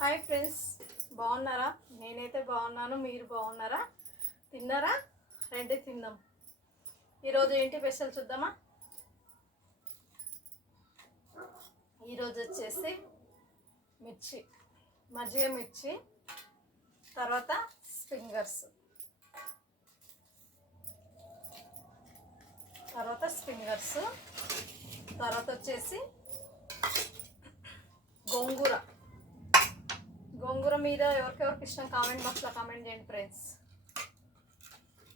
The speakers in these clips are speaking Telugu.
హాయ్ ఫ్రెండ్స్, బాగున్నారా? నేనైతే బాగున్నాను. మీరు బాగున్నారా? తిన్నారా? రండి తిందాం. ఈరోజు ఏంటి స్పెషల్ చూద్దామా? ఈరోజు వచ్చేసి మిర్చి, మజ్జిగ మిర్చి, తర్వాత స్ప్రింగర్స్, తర్వాత వచ్చేసి గోంగూర. గోంగూర మీద ఎవరికెవరికి ఇష్టం కామెంట్ బాక్స్లో కామెంట్ చేయండి ఫ్రెండ్స్.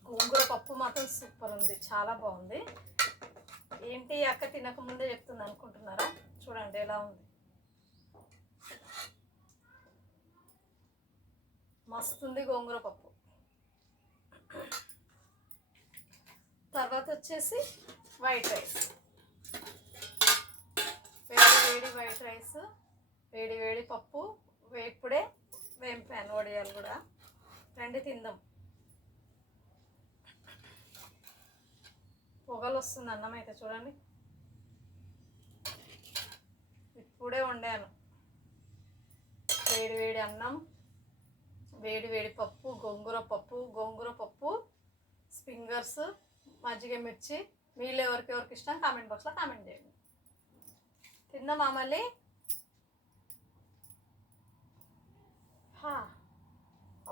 గోంగూర పప్పు మాత్రం సూపర్ ఉంది, చాలా బాగుంది. ఏంటి అక్క తినకముందే చెప్తుంది అనుకుంటున్నారా? చూడండి ఎలా ఉంది, మస్తుంది గోంగూర పప్పు. తర్వాత వచ్చేసి వైట్ రైస్, వేడి వేడి వైట్ రైస్, వేడి వేడి పప్పు, వేపుడే వేంపాను వడియాలు కూడా. రండి తిందాం. పొగలు వస్తుంది అన్నం అయితే చూడండి, ఇప్పుడే వండాను. వేడి వేడి అన్నం, వేడి వేడి పప్పు, గోంగూర పప్పు, స్ప్రింగర్స్, మజ్జిగ మిర్చి. మీలో ఎవరికి ఇష్టం కామెంట్ బాక్స్లో కామెంట్ చేయండి. తిందామా మళ్ళీ?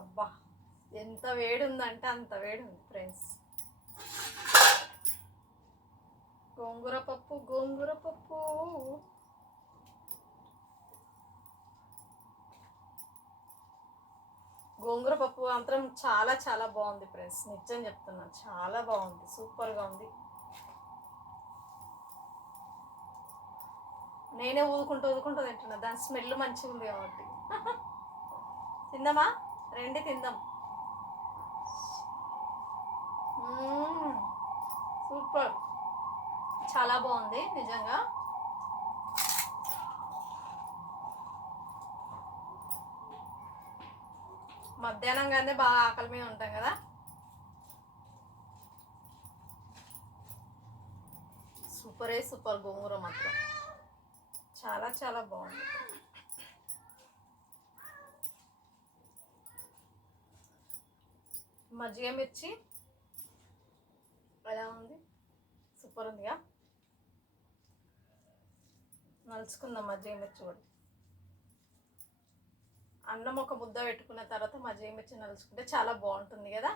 అబ్బా, ఎంత వేడి ఉందంటే అంత వేడి ఉంది ఫ్రెండ్స్. గోంగూర పప్పు మాత్రం చాలా చాలా బాగుంది ఫ్రెండ్స్, నిజం చెప్తున్నాను. చాలా బాగుంది, సూపర్గా ఉంది. నేనే ఊదుకుంటూ తింటున్నా, దాని స్మెల్ మంచిగా ఉంది కాబట్టి. తిందామా? రండి తిందాం. సూపర్, చాలా బాగుంది నిజంగా. మధ్యాహ్నం కానీ బాగా ఆకలి మీద ఉంటాం కదా, సూపర్ గోంగూర మాత్రం చాలా చాలా బాగుంది. మజ్జిగ మిర్చి ఎలా ఉంది? సూపర్ ఉందిగా. నలుచుకుందాం మజ్జిగ మిర్చి కూడా. అన్నం ఒక ముద్ద పెట్టుకున్న తర్వాత మజ్జిగ మిర్చి నలుచుకుంటే చాలా బాగుంటుంది కదా.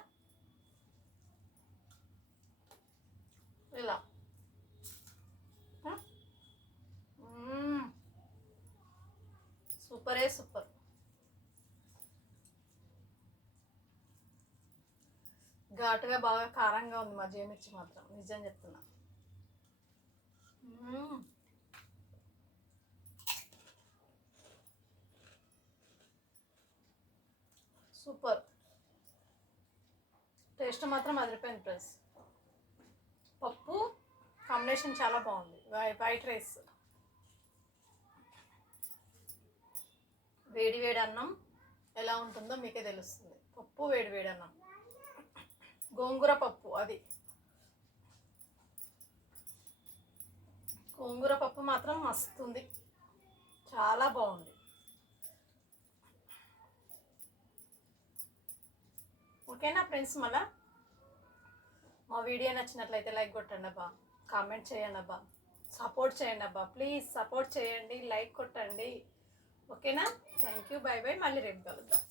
ఇలా సూపర్. ఘాటుగా బాగా కారంగా ఉంది మజ్జిగ మిర్చి మాత్రం, నిజం చెప్తున్నా. సూపర్, టేస్ట్ మాత్రం అదిరిపోయింది ఫ్రెండ్స్. పప్పు కాంబినేషన్ చాలా బాగుంది. వైట్ రైస్, వేడి వేడి అన్నం ఎలా ఉంటుందో మీకే తెలుస్తుంది. పప్పు వేడి వేడి అన్నం, గోంగూర పప్పు, అది గోంగూర పప్పు మాత్రం మస్తుంది, చాలా బాగుంది. ఓకేనా ఫ్రెండ్స్? మళ్ళా మా వీడియో నచ్చినట్లయితే లైక్ కొట్టండి అబ్బా, కామెంట్ చేయండి అబ్బా, సపోర్ట్ చేయండి అబ్బా, ప్లీజ్ సపోర్ట్ చేయండి, లైక్ కొట్టండి. ఓకేనా? థ్యాంక్ యూ, బై బై, మళ్ళీ రేపు కలుద్దాం.